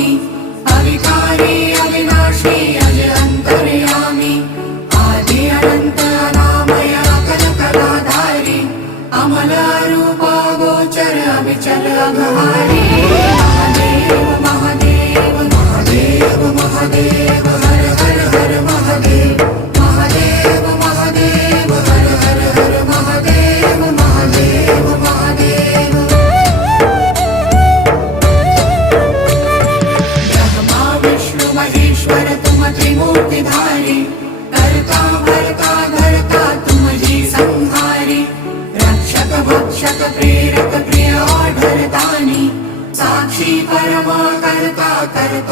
स्वामी अविकारी अविनाशी अज अंतर्यामी आदि अनंत अनामय अकल कलाधारी अमल रूप गोचर अविचल अघहारी महादेव महादेव महादेव महादेव हर हर हर महादेव महादेव महादेव हर हर हर महादेव महादेव महादेव ब्रह्मा विष्णु महेश्वर तुम त्रिमूर्तिधारी कर्ता भर्ता धर्ता तुम जी संहारी रक्षक भक्षक प्रेरक प्रिय और धरतानी साक्षी परमा कर्ता कर्ता